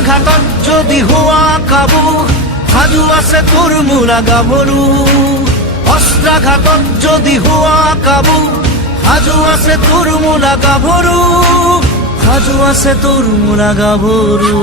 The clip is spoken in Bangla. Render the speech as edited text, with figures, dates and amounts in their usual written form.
অস্ত্রাঘাতত যদি হোৱা কাবু সাজু আছে তোৰ মোৰা গাভৰু অস্ত্ৰাঘাতত যদি হোৱা কাবু সাজু আছে তোৰ মোৰা গাভৰু সাজু আছে তোৰ মোৰা গাভৰু